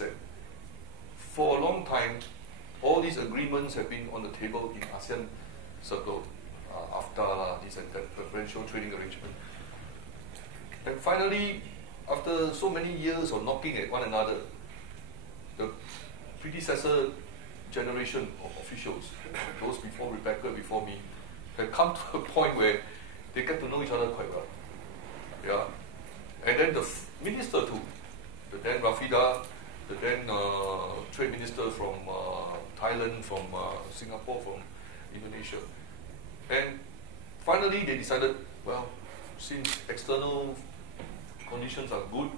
said, for a long time, all these agreements have been on the table in ASEAN circle, after this and that preferential trading arrangement. And finally, after so many years of knocking at one another, the predecessor generation of officials, those before Rebecca, before me, had come to a point where they get to know each other quite well. Yeah. And then the minister too, the then Rafida, the then trade minister from Thailand, from Singapore, from Indonesia. And finally they decided, well, since external conditions are good,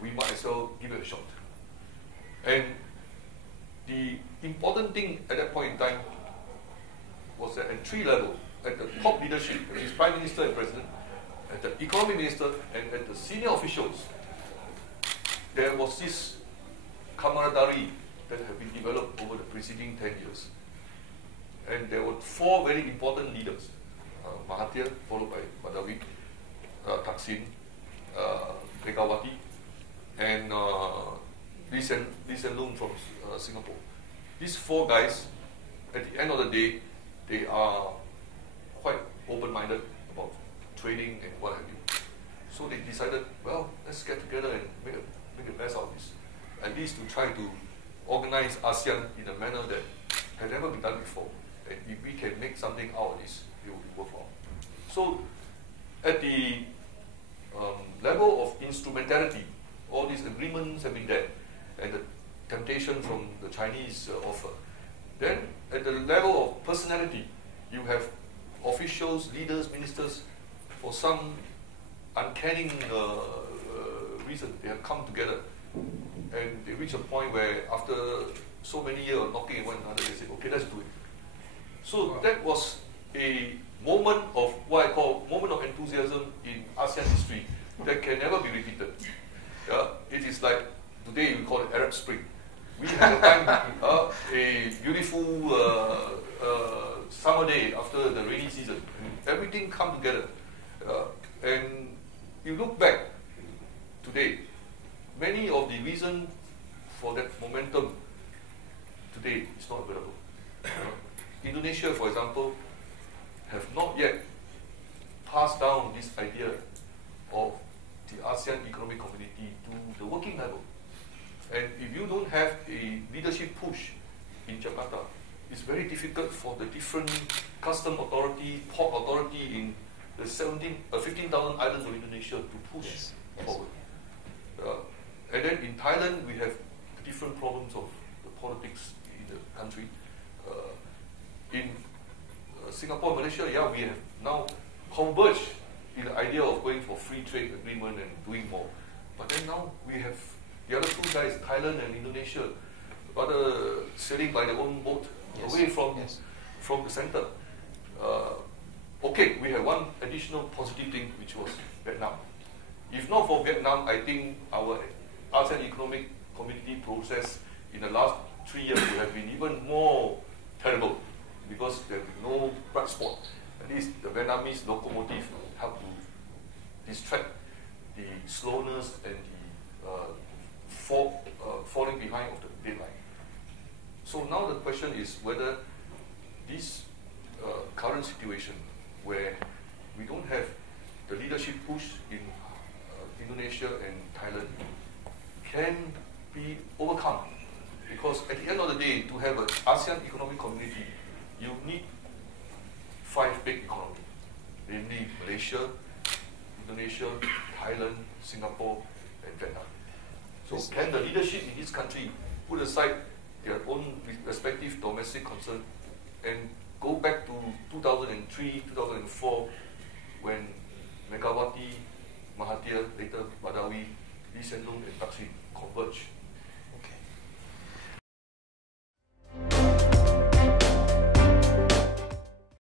we might as well give it a shot. And the important thing at that point in time was that at three levels, at the top leadership, that is Prime Minister and President, at the Economic Minister, and at the senior officials, there was this camaraderie that had been developed over the preceding 10 years. And there were four very important leaders, Mahathir, followed by Badawi, Thaksin, Megawati, and Lee Hsien Loong from Singapore. These four guys, at the end of the day, they are quite open-minded about trading and what have you. So they decided, well, let's get together and make the best out of this. At least to try to organize ASEAN in a manner that had never been done before. And if we can make something out of this, it will be worthwhile. So at the level of instrumentality, all these agreements have been there, and the temptation from the Chinese offer. Then at the level of personality, you have officials, leaders, ministers, for some uncanny reason, they have come together and they reach a point where after so many years of knocking at one another, they say, okay, let's do it. So that was a moment of what I call moment of enthusiasm in ASEAN history that can never be repeated. It is like today we call it Arab Spring. We had a time, a beautiful summer day after the rainy season. Everything come together. And you look back today, many of the reasons for that momentum today is not available. Indonesia, for example, have not yet passed down this idea of the ASEAN Economic Community to the working level. And if you don't have a leadership push in Jakarta, it's very difficult for the different custom authority, port authority in the 15,000 islands of Indonesia to push forward. And then in Thailand, we have different problems of the politics in the country. In Singapore, Malaysia, yeah, we have now converged in the idea of going for free trade agreement and doing more. But then now we have the other two guys, Thailand and Indonesia, rather sailing by their own boat away from the center. Okay, we have one additional positive thing, which was Vietnam. If not for Vietnam, I think our ASEAN Economic Community process in the last 3 years would have been even more terrible, because there would be no bright spot. At least the Vietnamese locomotive helped to distract the slowness and the falling behind of the deadline. So now the question is whether this current situation, where we don't have the leadership push in Indonesia and Thailand, can be overcome. Because at the end of the day, to have an ASEAN Economic Community, you need 5 big economies, namely Malaysia, Indonesia, Thailand, Singapore, and Vietnam. So can the leadership in this country put aside their own respective domestic concern and go back to 2003, 2004,